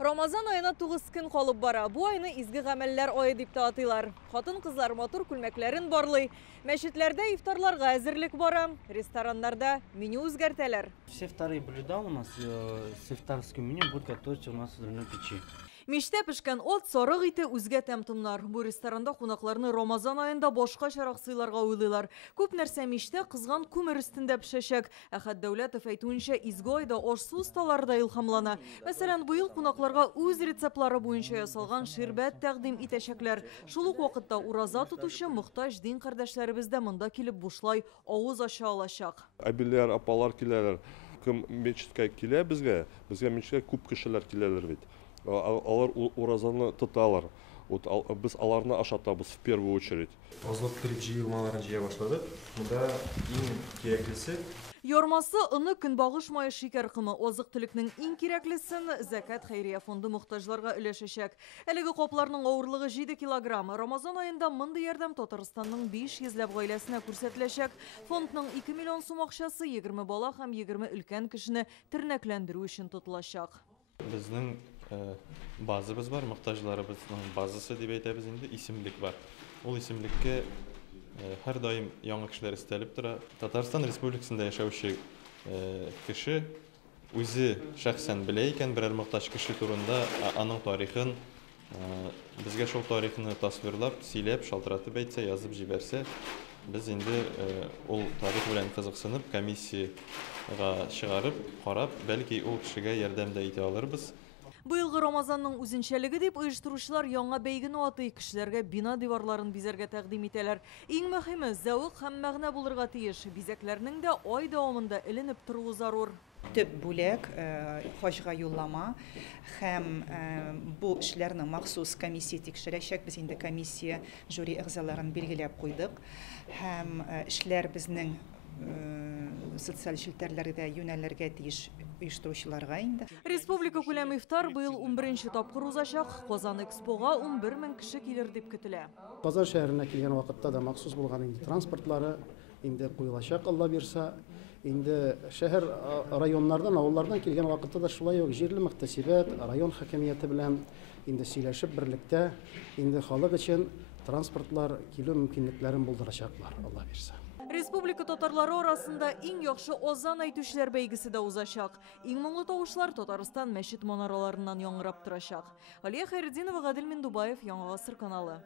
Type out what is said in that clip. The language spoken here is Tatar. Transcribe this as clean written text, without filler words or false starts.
Ramazan ayına 9 gün қалып бара. Bu ayını izgi ғәмәлләр ayı дип те атыйлар. Хатын кызлар матур күлмәкләрен барлый. Мәчетләрдә ифтарларга әзерлек бара. Рестораннарда меню үзгәртәләр. Все вторые блюда у нас с ифтарским меню будут готовиться у нас в древной печи. Миштә пешкән от, сарык ите үзгә тәмтымнар. Бу ресторанда кунакларны Рамазан айында башка чарак сыйларга уйлыйлар. Күп нәрсә миштә кызган күмер өстендә пешәчәк. Әхәт Дәүләтов әйтүенчә, изге айда аш-су осталары да илһамлана. Мәсәлән, быел кунакларга үз рецептлары буенча ясалган ширбәт тәкъдим итәчәкләр. Шул ук вакытта ураза тотучы мохтаҗ дин кардәшләребез дә монда килеп бушлай авыз ача алачак. Әбиләр, апалар киләләр. Кем мечеткә килә безгә мечеткә күп кешеләр киләләр бит. Алар уразаны тоталар. Без аларны ашатабыз в первую очередь. Азлык җыелмаларын җыя башладык. Монда иң кирәклесе Ярмасы, ыны, көнбагыш мае, шикәр кымы, азык-төлекнең иң кирәклесен Зәкат хәйрия фонды мохтаҗларга өләшәчәк. Әлеге капларның авырлыгы 7 килограмм. Рамазан аенда мондый ярдәм Татарстанның 500 гаиләсенә күрсәтеләчәк. Фондның 2 миллион сум акчасы 20 бала һәм 20 өлкән кешене тернәкләндерү өчен тотылачак. Безнең базыбыз бар, мохтаҗларыбызның базасы дип әйтәбез инде, исемлек бар. Ул исемлеккә һәр даим яңа кешеләр истәлеп тора. Татарстан Республикасында яшәүче кеше үзе шәхсән белә икән берәр мохтаҗ кеше турында, аның тарихын, безгә шул тарихны тасвирлап, сөйләп, шалтыратып әйтсә, язып җибәрсә, без инде ул тарих белән кызыксынып, комиссияга чыгарып, карап, бәлки ул кешегә ярдәм дә итә алырбыз. Быелгы Рамазанның үзенчәлеге дип оештыручылар яңа бәйгене атый, кешеләргә бина диварларын бизәргә тәкъдим итәләр. Иң мөһиме, зәвык һәм мәгънә булырга тиеш. Бизәкләрнең дә ай дәвамында эленеп торуы зарур. Төп бүләк хаҗга юллама һәм бу эшләрне махсус комиссия тикшерәчәк. Без инде комиссия жюри әгъзаларын билгеләп куйдык һәм эшләр безнең социаль челтәрләргә юнәлергә тиеш оештыручыларга инде. Республика күләм ифтар быел 11нче тапкыр узачак. Казан Экспога 11 мең кеше килер дип көтелә. Казан шәһәренә килгән вакытта да махсус булган инде транспортлары инде куелачак, Алла бирсә. Инде шәһәр районнардан, авыллардан килгән вакытта да шулай ук җирле мөхтәсибәт, район хакимияте белән инде сөйләшеп берлектә инде халык өчен транспортлар килү мөмкинлекләрен булдырачаклар, Алла бирсә. Республика татарлары арасында иң яхшы азан әйтүчеләр бәйгесе дә узачак. Иң моңлы тавышлар Татарстан мәчет манараларыннан яңгырап торачак. Алия Хәйретдинова, Гадел Миндубаев, Яңа Гасыр каналы.